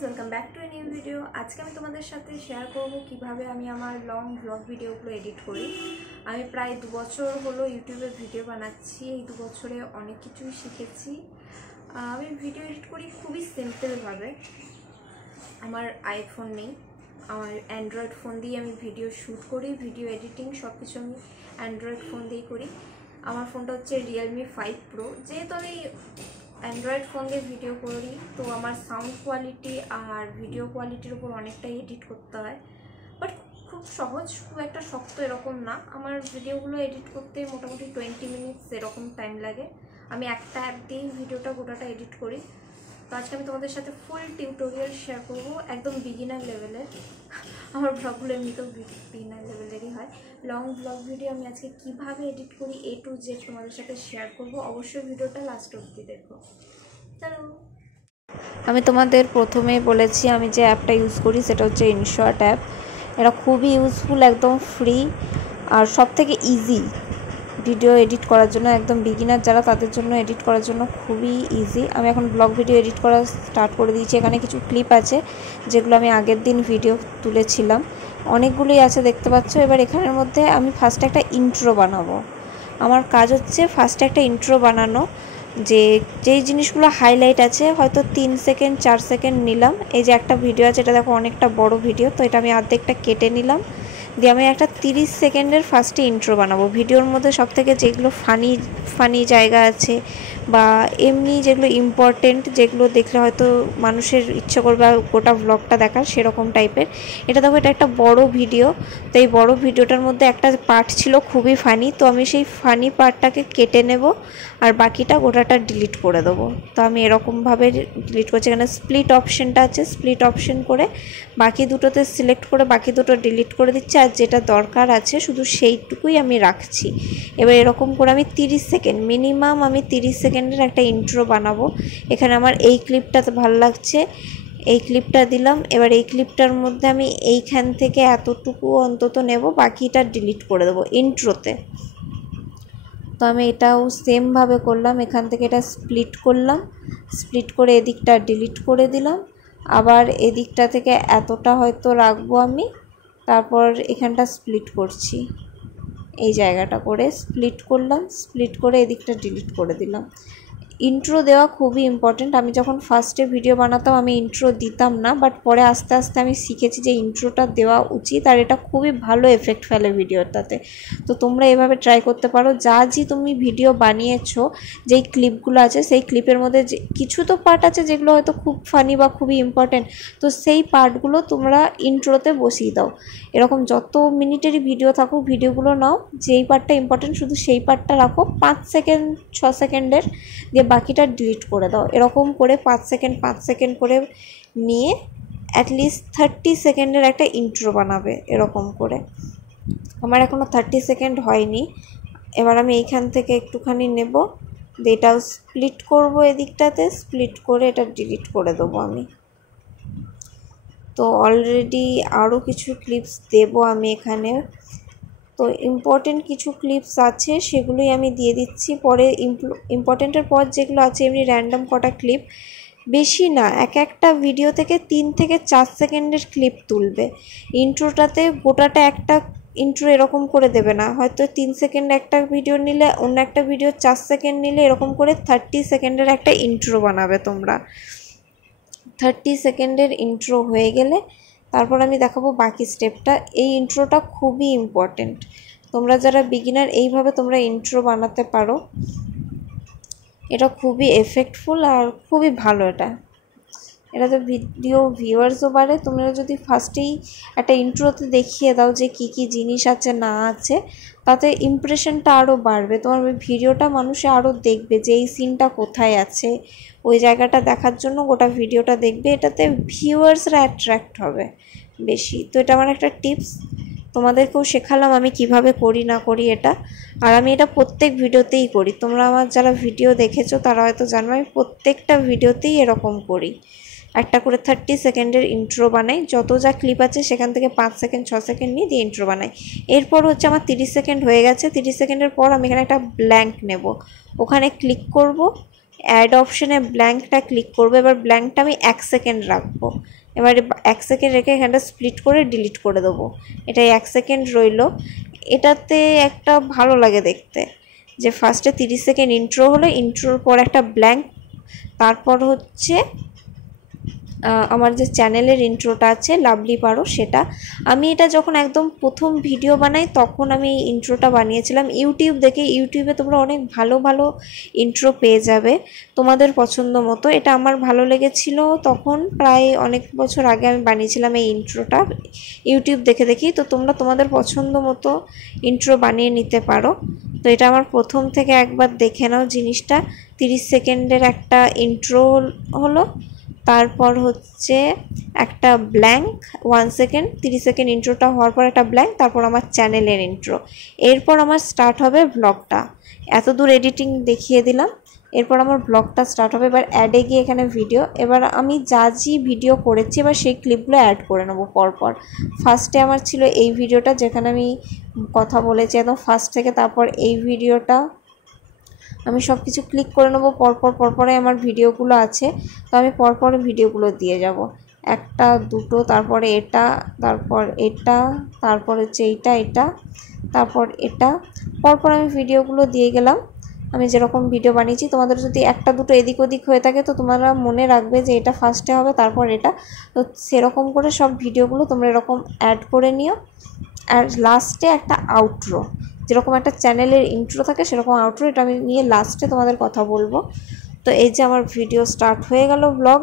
Friends welcome back to a new video. आज के तुम्हारे साथे शेयर करब किभाबे आमी आमार लंग ब्लग भिडियोगुलो एडिट करी। आमी प्राय 2 बछर हलो यूट्यूबे भिडियो बानाচ্ছি। এই 2 বছরে অনেক কিছুই শিখেছি। আমি ভিডিও এডিট করি খুবই সিম্পল ভাবে। আমার আইফোন নেই, আমার অ্যান্ড্রয়েড ফোন দিয়ে আমি ভিডিও শ্যুট করি, ভিডিও এডিটিং সবকিছু আমি অ্যান্ড্রয়েড ফোন দিয়ে করি। আমার ফোনটা হচ্ছে Realme 5 Pro। যেহেতু আমি অ্যান্ড্রয়েড ফোন দিয়ে ভিডিও করি তো আমার সাউন্ড কোয়ালিটি আর ভিডিও কোয়ালিটির উপর অনেকটাই এডিট করতে হয়, বাট খুব সহজ, খুব একটা শক্ত এরকম না। আমার ভিডিওগুলো এডিট করতে মোটামুটি 20 মিনিটস এরকম টাইম লাগে। আমি একটা অ্যাপ দিয়েই ভিডিওটা গোটাটা এডিট করি। তো আজকে আমি তোমাদের সাথে ফুল টিউটোরিয়াল শেয়ার করব, একদম বিগিনার লেভেলের। আমার ব্লগগুলো এমনিতেও বিগিনার লেভেলেরই হয়। লং ব্লগ ভিডিও আমি আজকে কীভাবে এডিট করি A to Z তোমাদের সাথে শেয়ার করব। অবশ্যই ভিডিওটা লাস্ট অবধি দেখো। চলো, আমি তোমাদের প্রথমেই বলেছি আমি যে অ্যাপটা ইউজ করি সেটা হচ্ছে ইনশর্ট অ্যাপ। এটা খুবই ইউজফুল, একদম ফ্রি আর সবথেকে ইজি ভিডিও এডিট করার জন্য। একদম বিগিনার যারা তাদের জন্য এডিট করার জন্য খুবই ইজি। আমি এখন ব্লগ ভিডিও এডিট করা স্টার্ট করে দিয়েছি। এখানে কিছু ক্লিপ আছে যেগুলো আমি আগের দিন ভিডিও তুলেছিলাম, অনেকগুলোই আছে দেখতে পাচ্ছ। এবার এখানের মধ্যে আমি ফার্স্টে একটা ইন্ট্রো বানাবো। আমার কাজ হচ্ছে ফার্স্টে একটা ইন্ট্রো বানানো, যেই জিনিসগুলো হাইলাইট আছে হয়তো 3 সেকেন্ড 4 সেকেন্ড নিলাম। এই যে একটা ভিডিও আছে, এটা দেখো অনেকটা বড় ভিডিও, তো এটা আমি অর্ধেকটা কেটে নিলাম, দিয়ে আমি একটা 30 সেকেন্ডের ফার্স্টে ইন্ট্রো বানাবো। ভিডিওর মধ্যে সবথেকে যেগুলো ফানি জায়গা আছে বা এমনি যেগুলো ইম্পর্টেন্ট, যেগুলো দেখলে হয়তো মানুষের ইচ্ছে করবে গোটা ব্লগটা দেখার, সেরকম টাইপের। এটা দেখো, এটা একটা বড় ভিডিও, তো এই বড় ভিডিওটার মধ্যে একটা পার্ট ছিল খুবই ফানি, তো আমি সেই ফানি পার্টটাকে কেটে নেব আর বাকিটা গোটাটা ডিলিট করে দেবো। তো আমি এরকমভাবে ডিলিট করছি। এখানে স্প্লিট অপশানটা আছে, স্প্লিট অপশান করে বাকি দুটোতে সিলেক্ট করে বাকি দুটো ডিলিট করে দিচ্ছি, আর যেটা দরকার আছে শুধু সেইটুকুই আমি রাখছি। এবার এরকম করে আমি 30 সেকেন্ড মিনিমাম আমি 30 সেকেন্ডের একটা ইন্ট্রো বানাবো। এখানে আমার এই ক্লিপটা ভালো লাগছে, এই ক্লিপটা দিলাম। এবার এই ক্লিপটার মধ্যে আমি এইখান থেকে এতটুকু অন্তত নেব, বাকিটা ডিলিট করে দেবো ইন্ট্রোতে। তো আমি এটাও সেমভাবে করলাম, এখান থেকে এটা স্প্লিট করলাম, স্প্লিট করে এদিকটা ডিলিট করে দিলাম। আবার এদিকটা থেকে এতটা হয়তো রাখবো আমি, তারপর এখানটা স্প্লিট করছি, এই জায়গাটা করে স্প্লিট করলাম, স্প্লিট করে এদিকটা ডিলিট করে দিলাম। ইন্ট্রো দেওয়া খুবই ইম্পর্টেন্ট। আমি যখন ফার্স্টে ভিডিও বানাতাম আমি ইন্ট্রো দিতাম না, বাট পরে আস্তে আস্তে আমি শিখেছি যে ইন্ট্রোটা দেওয়া উচিত, আর এটা খুবই ভালো এফেক্ট ফেলে ভিডিওটাতে। তো তোমরা এভাবে ট্রাই করতে পারো। যে তুমি ভিডিও বানিয়েছো, যেই ক্লিপগুলো আছে সেই ক্লিপের মধ্যে যে কিছু তো পার্ট আছে যেগুলো হয়তো খুব ফানি বা খুবই ইম্পর্টেন্ট, তো সেই পার্টগুলো তোমরা ইন্ট্রোতে বসিয়ে দাও। এরকম যত মিনিটেরই ভিডিও থাকুক ভিডিওগুলো নাও, যেই পার্টটা ইম্পর্টেন্ট শুধু সেই পার্টটা রাখো 5 সেকেন্ড 6 সেকেন্ডের, দিয়ে বাকিটা ডিলিট করে দাও। এরকম করে 5 সেকেন্ড করে নিয়ে অ্যাটলিস্ট 30 সেকেন্ডের একটা ইন্ট্রো বানাবে এরকম করে। আমার এখনও 30 সেকেন্ড হয়নি। এবার আমি এইখান থেকে একটুখানি নেব, দিয়ে এটাও স্প্লিট করব, এদিকটাতে স্প্লিট করে এটা ডিলিট করে দেবো আমি। তো অলরেডি আরও কিছু ক্লিপস দেব আমি এখানে। তো ইম্পর্টেন্ট কিছু ক্লিপস আছে সেগুলোই আমি দিয়ে দিচ্ছি। পরে ইম্পর্টেন্টের পর যেগুলো আছে এমনি র্যান্ডম কটা ক্লিপ, বেশি না, একটা ভিডিও থেকে 3 থেকে 4 সেকেন্ডের ক্লিপ তুলবে। ইন্ট্রোটাতে গোটাটা একটা ইন্ট্রো এরকম করে দেবে না, হয়তো 3 সেকেন্ড একটা ভিডিও নিলে, অন্য একটা ভিডিও 4 সেকেন্ড নিলে, এরকম করে 30 সেকেন্ডের একটা ইন্ট্রো বানাবে তোমরা। 30 সেকেন্ডের ইন্ট্রো হয়ে গেলে তারপর আমি দেখাবো বাকি স্টেপটা। এই ইন্ট্রোটা খুবই ইম্পর্টেন্ট। তোমরা যারা বিগিনার এইভাবে তোমরা ইন্ট্রো বানাতে পারো, এটা খুবই এফেক্টফুল আর খুবই ভালো। এটাতে ভিডিও ভিউয়ার্সও বাড়ে। তোমরা যদি ফার্স্টেই একটা ইন্ট্রোতে দেখিয়ে দাও যে কি কি জিনিস আছে না আছে, তাতে ইমপ্রেশনটা আরও বাড়বে, তোমার ভিডিওটা মানুষে আরও দেখবে যে এই সিনটা কোথায় আছে, ওই জায়গাটা দেখার জন্য গোটা ভিডিওটা দেখবে। এটাতে ভিউয়ার্সরা অ্যাট্রাক্ট হবে বেশি। তো এটা আমার একটা টিপস, তোমাদেরকেও শেখালাম আমি কিভাবে করি না করি এটা। আর আমি এটা প্রত্যেক ভিডিওতেই করি। তোমরা আমার যারা ভিডিও দেখেছো তারা হয়তো জানো আমি প্রত্যেকটা ভিডিওতেই এরকম করি। একটা করে 30 সেকেন্ডের ইন্ট্রো বানাই, যত যা ক্লিপ আছে সেখান থেকে 5 সেকেন্ড 6 সেকেন্ড নিয়ে দিয়ে ইন্ট্রো বানাই। এরপর হচ্ছে আমার 30 সেকেন্ড হয়ে গেছে। 30 সেকেন্ডের পর আমি এখানে একটা ব্ল্যাঙ্ক নেব, ওখানে ক্লিক করব, অ্যাড অপশানে ব্ল্যাঙ্কটা ক্লিক করবো। এবার ব্ল্যাঙ্কটা আমি 1 সেকেন্ড রাখবো। এবার 1 সেকেন্ড রেখে এখানটা স্প্লিট করে ডিলিট করে দেবো। এটাই 1 সেকেন্ড রইল। এটাতে একটা ভালো লাগে দেখতে যে ফার্স্টে 30 সেকেন্ড ইন্ট্রো হলো, ইন্ট্রোর পর একটা ব্ল্যাঙ্ক, তারপর হচ্ছে আমার যে চ্যানেলের ইন্ট্রোটা আছে লাভলি পারো সেটা। আমি এটা যখন একদম প্রথম ভিডিও বানাই তখন আমি ইন্ট্রোটা বানিয়েছিলাম ইউটিউব দেখে। ইউটিউবে তোমরা অনেক ভালো ভালো ইন্ট্রো পেয়ে যাবে তোমাদের পছন্দ মতো। এটা আমার ভালো লেগেছিল তখন, প্রায় অনেক বছর আগে আমি বানিয়েছিলাম এই ইন্ট্রোটা ইউটিউব দেখে দেখি। তো তোমরা তোমাদের পছন্দ মতো ইন্ট্রো বানিয়ে নিতে পারো। তো এটা আমার প্রথম থেকে একবার দেখে নাও জিনিসটা। 30 সেকেন্ডের একটা ইন্ট্রো হলো, তারপর হচ্ছে একটা ব্ল্যাঙ্ক 1 সেকেন্ড, 30 সেকেন্ড ইন্ট্রোটা হওয়ার পর একটা ব্ল্যাঙ্ক, তারপর আমার চ্যানেলের ইন্ট্রো। এরপর আমার স্টার্ট হবে ব্লগটা। এত দূর এডিটিং দেখিয়ে দিলাম, এরপর আমার ব্লগটা স্টার্ট হবে। এবার অ্যাডে গিয়ে এখানে ভিডিও, এবার আমি যা ভিডিও করেছি এবার সেই ক্লিপগুলো অ্যাড করে নেবো পরপর। ফার্স্টে আমার ছিল এই ভিডিওটা যেখানে আমি কথা বলেছি একদম ফার্স্ট থেকে, তারপর এই ভিডিওটা আমি সব কিছু ক্লিক করে নেবো পরপরে আমার ভিডিওগুলো আছে। তো আমি পরপর ভিডিওগুলো দিয়ে যাব, 1 2 তারপরে এটা, তারপর এটা, তারপর হচ্ছে এটা, তারপর এটা, পরপর আমি ভিডিওগুলো দিয়ে গেলাম। আমি যেরকম ভিডিও বানিয়েছি, তোমাদের যদি 1 2 এদিক ওদিক হয়ে থাকে তো তোমরা মনে রাখবে যে এটা ফার্স্টে হবে তারপর এটা। তো সেরকম করে সব ভিডিওগুলো তোমরা এরকম অ্যাড করে নিও। আর লাস্টে একটা আউটরো, যেরকম একটা চ্যানেলের ইন্ট্রো থাকে সেরকম আউটরো, এটা আমি নিয়ে লাস্টে তোমাদের কথা বলবো। তো এই যে আমার ভিডিও স্টার্ট হয়ে গেল ব্লগ।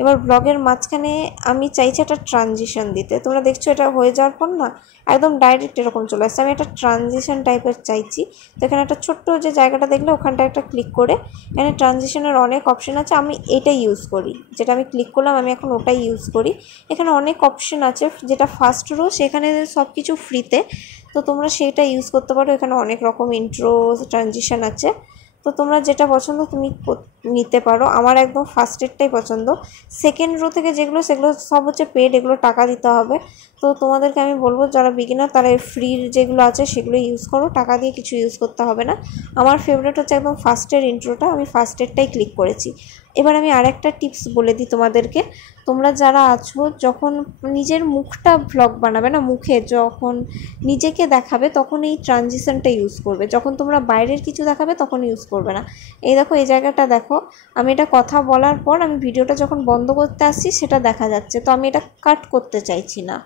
এবার ব্লগের মাঝখানে আমি চাইছি একটা ট্রানজিশন দিতে। তোমরা দেখছো এটা হয়ে যাওয়ার পর না একদম ডাইরেক্ট এরকম চলে আসছে। আমি একটা ট্রানজিশন টাইপের চাইছি। তো এখানে একটা ছোট্ট যে জায়গাটা দেখলে ওখানটা একটা ক্লিক করে, এখানে ট্রানজিশনের অনেক অপশন আছে, আমি এটাই ইউজ করি। যেটা আমি ক্লিক করলাম আমি এখন ওটাই ইউজ করি। এখানে অনেক অপশন আছে, যেটা ফার্স্ট রো সেখানে সব কিছু ফ্রিতে, তো তোমরা সেটা ইউজ করতে পারো। এখানে অনেক রকম ইন্ট্রো ট্রানজিশন আছে, তো তোমরা যেটা পছন্দ তুমি নিতে পারো। আমার একদম ফার্স্টেরটাই পছন্দ। সেকেন্ড রো থেকে যেগুলো সেগুলো সব হচ্ছে পেড, এগুলো টাকা দিতে হবে। তো তোমাদেরকে আমি বলবো যারা বিগিনার তারা ফ্রির যেগুলো আছে সেগুলো ইউজ করো, টাকা দিয়ে কিছু ইউজ করতে হবে না। আমার ফেভারিট হচ্ছে একদম ফার্স্টের ইন্ট্রোটা, আমি ফার্স্টেরটাই ক্লিক করেছি। এবার আমি আরেকটা টিপস বলে দিই তোমাদেরকে। তোমরা যারা আছো যখন নিজের মুখটা ভ্লগ বানাবে না, মুখে যখন নিজেকে দেখাবে তখন এই ট্রানজিশনটা ইউজ করবে। যখন তোমরা বাইরের কিছু দেখাবে তখন ইউজ করবে না। এই দেখো এই জায়গাটা দেখো, আমি এটা কথা বলার পর আমি ভিডিওটা যখন বন্ধ করতে আসছি সেটা দেখা যাচ্ছে। তো আমি এটা কাট করতে চাইছি না,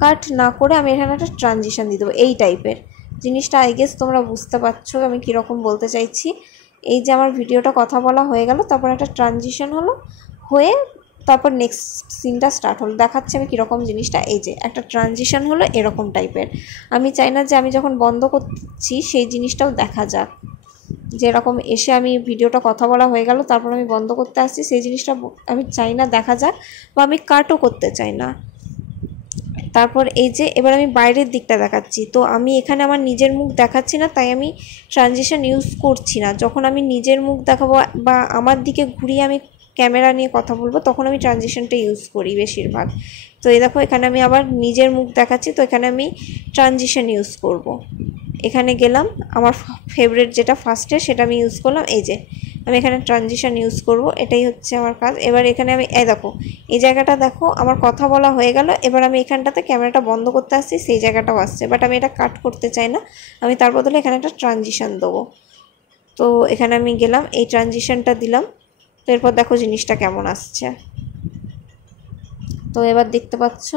কাট না করে আমি এখানে একটা ট্রানজিশন দিয়ে দেবো এই টাইপের জিনিসটা। আই গেস তোমরা বুঝতে পারছো আমি কীরকম বলতে চাইছি। এই যে আমার ভিডিওটা কথা বলা হয়ে গেল, তারপর একটা ট্রানজিশন হলো, হয়ে তারপর নেক্সট সিনটা স্টার্ট হলো। দেখাচ্ছে আমি কীরকম জিনিসটা। এই যে একটা ট্রানজিশন হলো এরকম টাইপের। আমি চাই না যে আমি যখন বন্ধ করছি সেই জিনিসটাও দেখা যাক, যেরকম এসে আমি ভিডিওটা কথা বলা হয়ে গেল তারপর আমি বন্ধ করতে আসছি সেই জিনিসটা আমি চাই না দেখা যাক, বা আমি কাটও করতে চাই না। তারপর এই যে এবার আমি বাইরের দিকটা দেখাচ্ছি, তো আমি এখানে আমার নিজের মুখ দেখাচ্ছি না, তাই আমি ট্রানজিশন ইউজ করছি না। যখন আমি নিজের মুখ দেখাবো বা আমার দিকে ঘুরিয়ে আমি ক্যামেরা নিয়ে কথা বলবো তখন আমি ট্রানজিশনটা ইউজ করি বেশিরভাগ। তো এই দেখো এখানে আমি আবার নিজের মুখ দেখাচ্ছি, তো এখানে আমি ট্রানজিশন ইউজ করব। এখানে গেলাম, আমার ফেভারিট যেটা ফার্স্টে সেটা আমি ইউজ করলাম। এই যে আমি এখানে ট্রানজিশন ইউজ করব, এটাই হচ্ছে আমার কাজ। এবার এখানে আমি দেখো এই জায়গাটা দেখো আমার কথা বলা হয়ে গেল। এবার আমি এখানটাতে ক্যামেরাটা বন্ধ করতে আসছি, সেই জায়গাটাও আসছে, বাট আমি এটা কাট করতে চাই না। আমি তার বদলে এখানে একটা ট্রানজিশন দেবো। তো এখানে আমি গেলাম, এই ট্রানজিশনটা দিলাম। তো এরপর দেখো জিনিসটা কেমন আসছে। তো এবার দেখতে পাচ্ছ,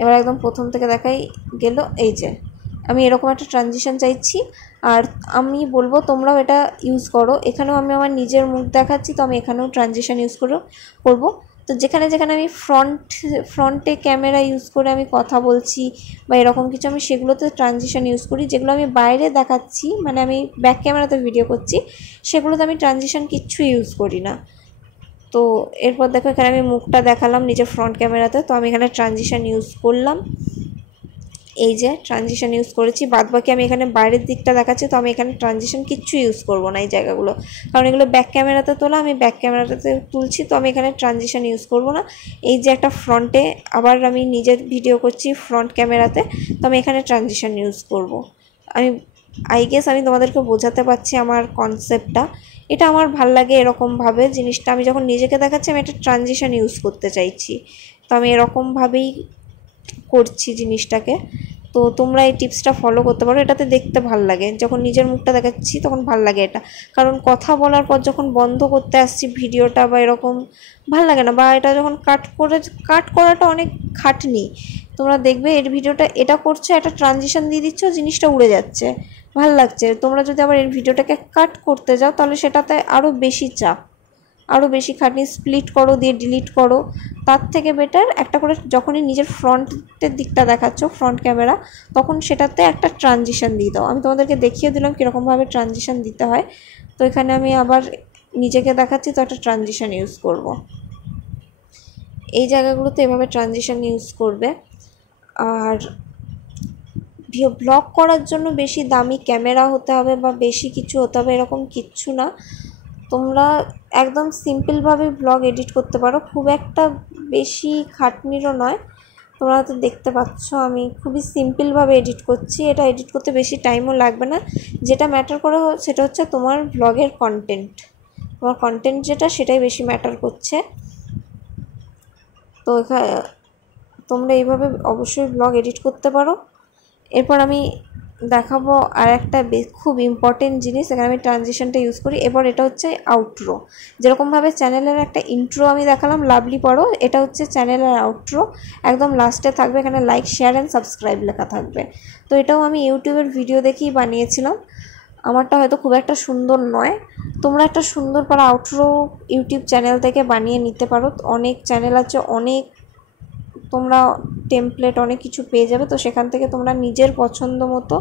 এবার একদম প্রথম থেকে দেখাই গেল। এই যে আমি এরকম একটা ট্রানজিশন চাইছি, আর আমি বলবো তোমরাও এটা ইউজ করো। এখানেও আমি আমার নিজের মুখ দেখাচ্ছি, তো আমি এখানেও ট্রানজিশন ইউজ করবো। তো যেখানে যেখানে আমি ফ্রন্টে ক্যামেরা ইউজ করে আমি কথা বলছি বা এরকম কিছু, আমি সেগুলোতে ট্রানজিশন ইউজ করি। যেগুলো আমি বাইরে দেখাচ্ছি, মানে আমি ব্যাক ক্যামেরাতে ভিডিও করছি, সেগুলোতে আমি ট্রানজিশন কিচ্ছু ইউজ করি না। তো এরপর দেখো এখানে আমি মুখটা দেখালাম নিজের ফ্রন্ট ক্যামেরাতে, তো আমি এখানে ট্রানজিশন ইউজ করলাম। এই যে ট্রানজিশন ইউজ করেছি, বাদবাকি আমি এখানে বাইরের দিকটা দেখাচ্ছি, তো আমি এখানে ট্রানজিশন কিচ্ছু ইউজ করব না এই জায়গাগুলো, কারণ এগুলো ব্যাক ক্যামেরাতে তোলা, আমি ব্যাক ক্যামেরাতে তুলছি, তো আমি এখানে ট্রানজিশন ইউজ করব না। এই যে একটা ফ্রন্টে আবার আমি নিজের ভিডিও করছি ফ্রন্ট ক্যামেরাতে, তো আমি এখানে ট্রানজিশন ইউজ করব। আমি আই গেস আমি তোমাদেরকে বোঝাতে পারছি আমার কনসেপ্টটা। এটা আমার ভাল লাগে এরকমভাবে জিনিসটা। আমি যখন নিজেকে দেখাচ্ছি আমি একটা ট্রানজিশন ইউজ করতে চাইছি, তো আমি এরকমভাবেই করছি জিনিসটাকে। তো তোমরা এই টিপসটা ফলো করতে পারো, এটাতে দেখতে ভাল লাগে। যখন নিজের মুখটা দেখাচ্ছি তখন ভাল লাগে এটা, কারণ কথা বলার পর যখন বন্ধ করতে আসছি ভিডিওটা বা এরকম ভাল লাগে না, বা এটা যখন কাট করাটা অনেক খাটনি। তোমরা দেখবে এর ভিডিওটা এটা করছে, একটা ট্রানজিশন দিয়ে দিচ্ছ, জিনিসটা উড়ে যাচ্ছে, ভাল লাগছে। তোমরা যদি আবার এর ভিডিওটাকে কাট করতে যাও তাহলে সেটাতে আরও বেশি চাপ, আরও বেশি খাটনি, স্প্লিট করো, দিয়ে ডিলিট করো। তার থেকে বেটার একটা করে যখনই নিজের ফ্রন্টের দিকটা দেখাচ্ছ, ফ্রন্ট ক্যামেরা, তখন সেটাতে একটা ট্রানজিশন দিয়ে দাও। আমি তোমাদেরকে দেখিয়ে দিলাম কীরকমভাবে ট্রানজিশন দিতে হয়। তো এখানে আমি আবার নিজেকে দেখাচ্ছি, তো একটা ট্রানজিশন ইউজ করব। এই জায়গাগুলোতে এভাবে ট্রানজিশন ইউজ করবে। আর ব্লগ করার জন্য বেশি দামি ক্যামেরা হতে হবে বা বেশি কিছু হতে হবে এরকম কিচ্ছু না। তোমরা একদম সিম্পলভাবে ব্লগ এডিট করতে পারো, খুব একটা বেশি খাটনিরও নয়। তোমরা তো দেখতে পাচ্ছ আমি খুবই সিম্পলভাবে এডিট করছি। এটা এডিট করতে বেশি টাইমও লাগবে না। যেটা ম্যাটার করে সেটা হচ্ছে তোমার ব্লগের কন্টেন্ট। তোমার কন্টেন্ট যেটা, সেটাই বেশি ম্যাটার করছে। তো তোমরা এইভাবে অবশ্যই ব্লগ এডিট করতে পারো। এরপর আমি দেখাবো আর একটা খুব ইম্পর্টেন্ট জিনিস। এখানে আমি ট্রানজিশনটা ইউজ করি। এরপর এটা হচ্ছে আউটরো। যেরকমভাবে চ্যানেলের একটা ইন্ট্রো আমি দেখালাম, লাভলি পড়ো, এটা হচ্ছে চ্যানেলের আউটরো। একদম লাস্টে থাকবে এখানে লাইক, শেয়ার অ্যান্ড সাবস্ক্রাইব লেখা থাকবে। তো এটাও আমি ইউটিউবের ভিডিও দেখেই বানিয়েছিলাম। আমারটা হয়তো খুব একটা সুন্দর নয়। তোমরা একটা সুন্দর পারা আউটরো ইউটিউব চ্যানেল থেকে বানিয়ে নিতে পারো। অনেক চ্যানেল আছে, অনেক তোমরা টেমপ্লেট অনেক কিছু পেয়ে যাবে। তো সেখান থেকে তোমরা নিজের পছন্দ মতো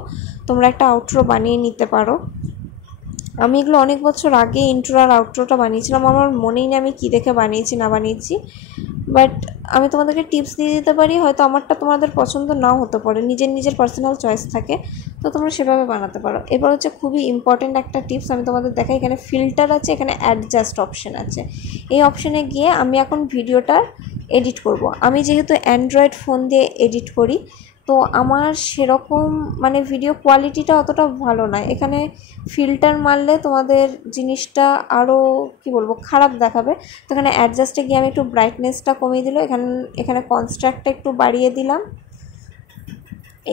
তোমরা একটা আউটরো বানিয়ে নিতে পারো। আমি এগুলো অনেক বছর আগে ইন্ট্রো আর আউটরোটা বানিয়েছিলাম, আমার মনেই নেই আমি কী দেখে বানিয়েছি না বানিয়েছি। বাট আমি তোমাদেরকে টিপস দিয়ে দিতে পারি, হয়তো আমারটা তোমাদের পছন্দ নাও হতে পারে, নিজের নিজের পার্সোনাল চয়েস থাকে, তো তোমরা সেভাবে বানাতে পারো। এবার হচ্ছে খুবই ইম্পর্ট্যান্ট একটা টিপস আমি তোমাদের দেখাই। এখানে ফিল্টার আছে, এখানে অ্যাডজাস্ট অপশান আছে। এই অপশানে গিয়ে আমি এখন ভিডিওটা এডিট করব। আমি যেহেতু অ্যান্ড্রয়েড ফোন দিয়ে এডিট করি, তো আমার সেরকম মানে ভিডিও কোয়ালিটিটা অতটা ভালো নয়। এখানে ফিল্টার মারলে তোমাদের জিনিসটা আরও কী বলবো খারাপ দেখাবে। তো এখানে অ্যাডজাস্টে গিয়ে আমি একটু ব্রাইটনেসটা কমিয়ে দিল, এখানে কনস্ট্রাক্টটা একটু বাড়িয়ে দিলাম।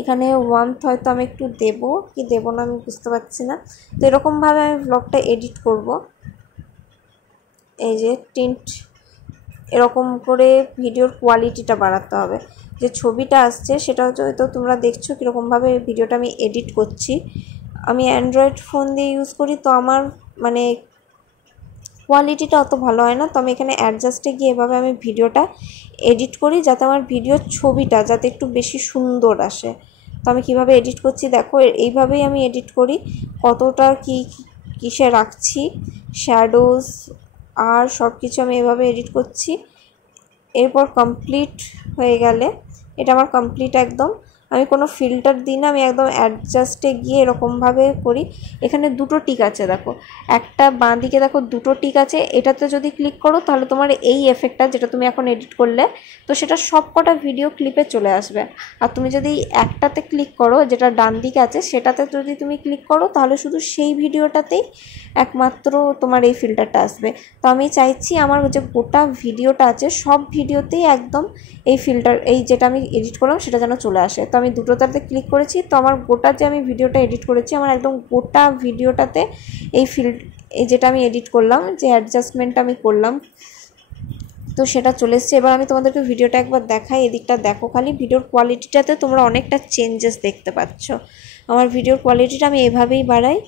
এখানে ওয়ার্মথ হয়তো আমি একটু দেবো কি দেবো না আমি বুঝতে পারছি না। তো এরকমভাবে আমি ব্লগটা এডিট করব। এই যে টিন্ট এরকম করে ভিডিওর কোয়ালিটিটা বাড়াতে হবে। যে ছবিটা আসছে সেটা হয়তো তোমরা দেখছো কীরকমভাবে ভিডিওটা আমি এডিট করছি। আমি অ্যান্ড্রয়েড ফোন দিয়ে ইউজ করি, তো আমার মানে কোয়ালিটিটা অত ভালো হয় না। তো আমি এখানে অ্যাডজাস্টে গিয়ে এভাবে আমি ভিডিওটা এডিট করি, যাতে আমার ভিডিওর ছবিটা যাতে একটু বেশি সুন্দর আসে। তো আমি কীভাবে এডিট করছি দেখো, এইভাবেই আমি এডিট করি। কতটা কিসে রাখছি, শ্যাডোজ আর সব কিছু আমি এভাবে এডিট করছি। এরপর কমপ্লিট হয়ে গেলে, এটা আমার কমপ্লিট একদম, আমি কোনো ফিল্টার দিই না, আমি একদম অ্যাডজাস্টে গিয়ে এরকমভাবে করি। এখানে দুটো টিক আছে দেখো, একটা বাঁ দিকে দেখো দুটো টিক আছে। এটাতে যদি ক্লিক করো তাহলে তোমার এই এফেক্টটা যেটা তুমি এখন এডিট করলে, তো সেটা সব কটা ভিডিও ক্লিপে চলে আসবে। আর তুমি যদি একটাতে ক্লিক করো, যেটা ডান দিকে আছে, সেটাতে যদি তুমি ক্লিক করো তাহলে শুধু সেই ভিডিওটাতেই একমাত্র তোমার এই ফিল্টারটা আসবে। তো আমি চাইছি আমার যে গোটা ভিডিওটা আছে সব ভিডিওতেই একদম এই ফিল্টার, এই যেটা আমি এডিট করলাম সেটা যেন চলে আসে। তো আমি দুটোটাতে ক্লিক করেছি, তো আমার গোটা যে আমি ভিডিওটা এডিট করেছি, আমার একদম গোটা ভিডিওটাতে এই যেটা আমি এডিট করলাম, যে অ্যাডজাস্টমেন্টটা আমি করলাম, তো সেটা চলে এসছে। এবার আমি তোমাদেরকে ভিডিওটা একবার দেখাই, এদিকটা দেখো খালি। ভিডিওর কোয়ালিটিটাতে তোমরা অনেকটা চেঞ্জেস দেখতে পাচ্ছ। আমার ভিডিওর কোয়ালিটিটা আমি এভাবেই বাড়াই।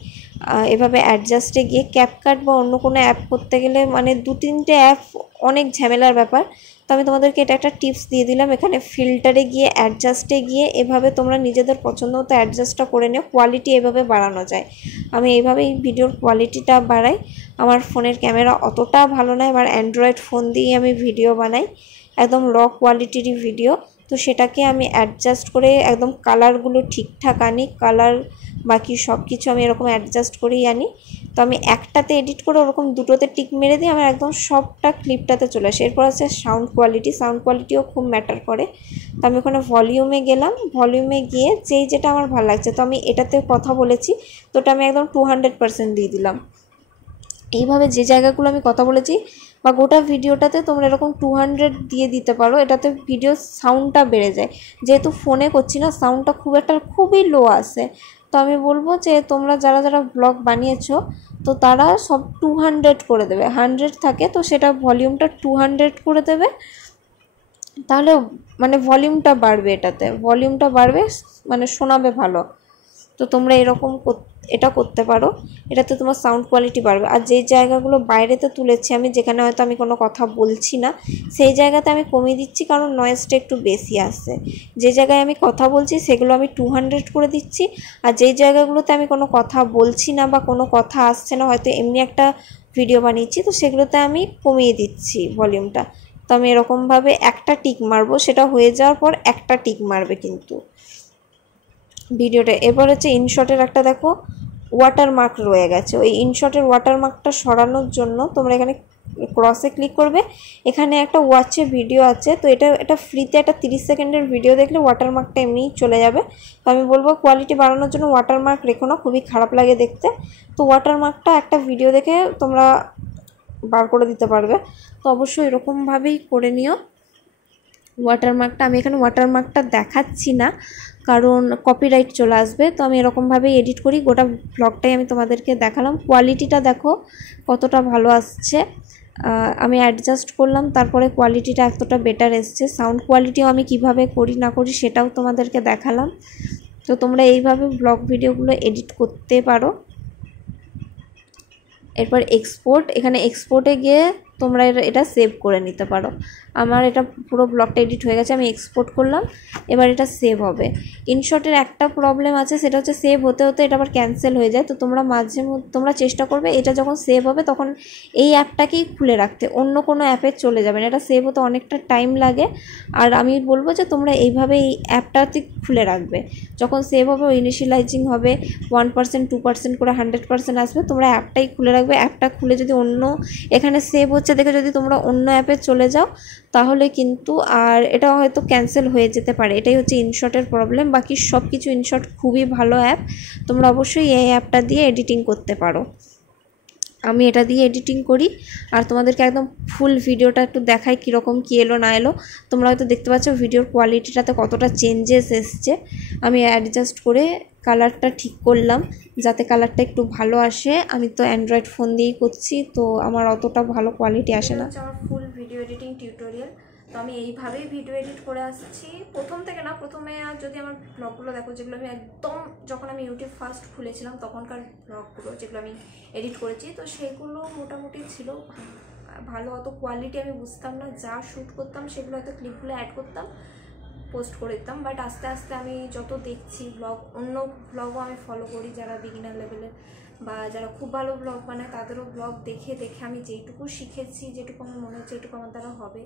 এভাবে অ্যাডজাস্টে গিয়ে ক্যাপকাট বা অন্য কোনো অ্যাপ করতে গেলে মানে 2-3টে অ্যাপ অনেক ঝামেলার ব্যাপার। তো আমি তোমাদেরকে এটা একটা টিপস দিয়ে দিলাম। এখানে ফিল্টারে গিয়ে অ্যাডজাস্টে গিয়ে এভাবে তোমরা নিজেদের পছন্দ মতো অ্যাডজাস্টটা করে নিও, কোয়ালিটি এভাবে বাড়ানো যায়। আমি এইভাবেই ভিডিওর কোয়ালিটিটা বাড়াই। আমার ফোনের ক্যামেরা অতটা ভালো নয়, এবার অ্যান্ড্রয়েড ফোন দিয়েই আমি ভিডিও বানাই, একদম র কোয়ালিটিরই ভিডিও। তো সেটাকে আমি অ্যাডজাস্ট করে একদম কালারগুলো ঠিকঠাক আনি, কালার বাকি সব কিছু আমি এরকম অ্যাডজাস্ট করেই আনি। তো তো আমি একটাতে এডিট করে ওরকম দুটোতে টিক মেরে দিই, আমার একদম সবটা ক্লিপটাতে চলে আসে। এরপর আছে সাউন্ড কোয়ালিটিও খুব ম্যাটার করে। তো আমি ওখানে ভলিউমে গেলাম, ভলিউমে গিয়ে যেটা আমার ভালো লাগছে, তো আমি এটাতে কথা বলেছি, তো ওটা আমি একদম 200% দিয়ে দিলাম। এইভাবে যে জায়গাগুলো আমি কথা বলেছি বা গোটা ভিডিওটাতে তোমরা এরকম 200 দিয়ে দিতে পারো, এটাতে ভিডিও সাউন্ডটা বেড়ে যায়। যেহেতু ফোনে করছি না, সাউন্ডটা খুবই লো আসে। তো আমি বলবো যে তোমরা যারা ব্লগ বানিয়েছো তো তারা সব 200 করে দেবে। 100 থাকে তো সেটা ভলিউমটা 200 করে দেবে, তাহলে মানে ভলিউমটা বাড়বে, এটাতে ভলিউমটা বাড়বে, মানে শোনাবে ভালো। তো তোমরা এটা করতে পারো, এটাতে তোমার সাউন্ড কোয়ালিটি বাড়বে। আর যেই জায়গাগুলো বাইরেতে তুলেছি আমি, যেখানে হয়তো আমি কোনো কথা বলছি না, সেই জায়গাতে আমি কমিয়ে দিচ্ছি, কারণ নয়েজটা একটু বেশি আসছে। যে জায়গায় আমি কথা বলছি সেগুলো আমি 200 করে দিচ্ছি, আর যেই জায়গাগুলোতে আমি কোনো কথা বলছি না বা কোনো কথা আসছে না, হয়তো এমনি একটা ভিডিও বানিয়েছি, তো সেগুলোতে আমি কমিয়ে দিচ্ছি ভলিউমটা। তো আমি এরকমভাবে একটা টিক মারবো, সেটা হয়ে যাওয়ার পর একটা টিক মারবে কিন্তু ভিডিওটা। এরপর হচ্ছে ইনশটের একটা দেখো ওয়াটারমার্ক রয়ে গেছে, ওই ইনশটের ওয়াটারমার্কটা সরানোর জন্য তোমরা এখানে ক্রসে ক্লিক করবে, এখানে একটা ওয়াচে ভিডিও আছে, তো এটা ফ্রিতে একটা 30 সেকেন্ডের ভিডিও দেখলে ওয়াটারমার্কটা এমনিই চলে যাবে। তো আমি বলবো কোয়ালিটি বাড়ানোর জন্য ওয়াটারমার্ক রেখো না, খুবই খারাপ লাগে দেখতে। তো ওয়াটারমার্কটা একটা ভিডিও দেখে তোমরা বার করে দিতে পারবে। তো অবশ্যই এরকমভাবেই করে নিও ওয়াটারমার্কটা। আমি এখানে ওয়াটারমার্কটা দেখাচ্ছি না, কারণ কপিরাইট চলে আসবে। তো আমি এরকমভাবেই এডিট করি, গোটা ব্লগটাই আমি তোমাদেরকে দেখালাম। কোয়ালিটিটা দেখো কতটা ভালো আসছে, আমি অ্যাডজাস্ট করলাম, তারপরে কোয়ালিটিটা এতটা বেটার এসছে। সাউন্ড কোয়ালিটিও আমি কিভাবে করি না করি সেটাও তোমাদেরকে দেখালাম। তো তোমরা এইভাবে ব্লগ ভিডিওগুলো এডিট করতে পারো। এরপর এখানে এক্সপোর্টে গিয়ে তোমরা এটা সেভ করে নিতে পারো। আমার এটা পুরো ব্লগটা এডিট হয়ে গেছে, আমি এক্সপোর্ট করলাম, এবার এটা সেভ হবে। ইনশটের একটা প্রবলেম আছে, সেটা হচ্ছে সেভ হতে হতে এটা আবার ক্যান্সেল হয়ে যায়। তো তোমরা তোমরা চেষ্টা করবে এটা যখন সেভ হবে তখন এই অ্যাপটাকেই খুলে রাখতে, অন্য কোনো অ্যাপে চলে যাবে না, এটা সেভ হতে অনেকটা টাইম লাগে। আর আমি বলবো যে তোমরা এইভাবে এই অ্যাপটাতে খুলে রাখবে, যখন সেভ হবে ইনিশিয়ালাইজিং হবে 1% 2% করে 100% আসবে, তোমরা অ্যাপটাই খুলে রাখবে। অ্যাপটা খুলে যদি অন্য এখানে সেভ হচ্ছে দেখে যদি তোমরা অন্য অ্যাপে চলে যাও তাহলে কিন্তু আর এটা হয়তো ক্যান্সেল হয়ে যেতে পারে। এটাই হচ্ছে ইনশটের প্রবলেম। বাকি সব কিছু ইনশট খুবই ভালো অ্যাপ, তোমরা অবশ্যই এই অ্যাপটা দিয়ে এডিটিং করতে পারো। আমি এটা দিয়ে এডিটিং করি, আর তোমাদেরকে একদম ফুল ভিডিওটা একটু দেখাই কীরকম কী এলো না এলো। তোমরা হয়তো দেখতে পাচ্ছ ভিডিওর কোয়ালিটিটাতে কতটা চেঞ্জেস এসছে। আমি অ্যাডজাস্ট করে কালারটা ঠিক করলাম যাতে কালারটা একটু ভালো আসে। আমি তো অ্যান্ড্রয়েড ফোন দিয়েই করছি, তো আমার অতটা ভালো কোয়ালিটি আসে না। আমার ফুল ভিডিও এডিটিং টিউটোরিয়াল। তো আমি এইভাবেই ভিডিও এডিট করে আসছি প্রথম থেকে না। প্রথমে যদি আমার ব্লগগুলো দেখো, যেগুলো আমি একদম যখন আমি ইউটিউব ফার্স্ট খুলেছিলাম তখনকার ব্লগগুলো যেগুলো আমি এডিট করেছি, তো সেগুলো মোটামুটি ছিল ভালো, অত কোয়ালিটি আমি বুঝতাম না। যা শ্যুট করতাম সেগুলো হয়তো ক্লিপগুলো অ্যাড করতাম, পোস্ট করে দিতাম। বাট আস্তে আস্তে আমি যত দেখছি অন্য ব্লগও আমি ফলো করি, যারা বিগিনার লেভেলের বা যারা খুব ভালো ব্লগ বানায় তাদেরও ব্লগ দেখে দেখে আমি যেটুকু শিখেছি, যেটুকু আমার মনে হচ্ছে এটুকু আমার দ্বারা হবে,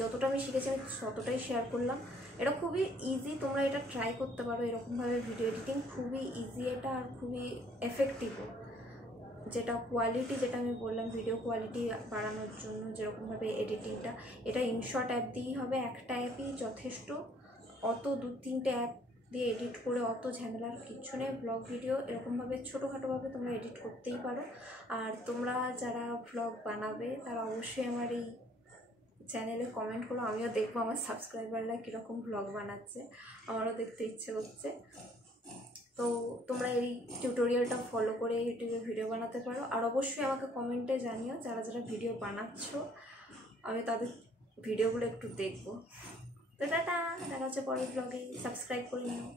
যতটা আমি শিখেছি আমি ততটাই শেয়ার করলাম। এটা খুবই ইজি, তোমরা এটা ট্রাই করতে পারো এরকমভাবে ভিডিও এডিটিং, খুবই ইজি এটা, আর খুবই এফেক্টিভও। যেটা কোয়ালিটি, যেটা আমি বললাম ভিডিও কোয়ালিটি বাড়ানোর জন্য যেরকমভাবে এডিটিংটা, এটা ইনশট অ্যাপ দিয়েই হবে, একটা অ্যাপই যথেষ্ট। অত 2-3টে অ্যাপ দিয়ে এডিট করে অত ঝামেলার কিচ্ছু নেই। ব্লগ ভিডিও এরকমভাবে ছোটোখাটোভাবে তোমরা এডিট করতেই পারো। আর তোমরা যারা ব্লগ বানাবে তারা অবশ্যই আমার এই চ্যানেলে কমেন্ট করো, আমিও দেখবো আমার সাবস্ক্রাইবাররা কীরকম ব্লগ বানাচ্ছে, আমারও দেখতে ইচ্ছে হচ্ছে। তো তোমরা এই টিউটোরিয়ালটা ফলো করে ইউটিউবে ভিডিও বানাতে পারো। আর অবশ্যই আমাকে কমেন্টে জানিও যারা যারা ভিডিও বানাচ্ছ, আমি তাদের ভিডিওগুলো একটু দেখবো। তো টাটা, দেখা হচ্ছে পরের ব্লগে, সাবস্ক্রাইব করে নিও।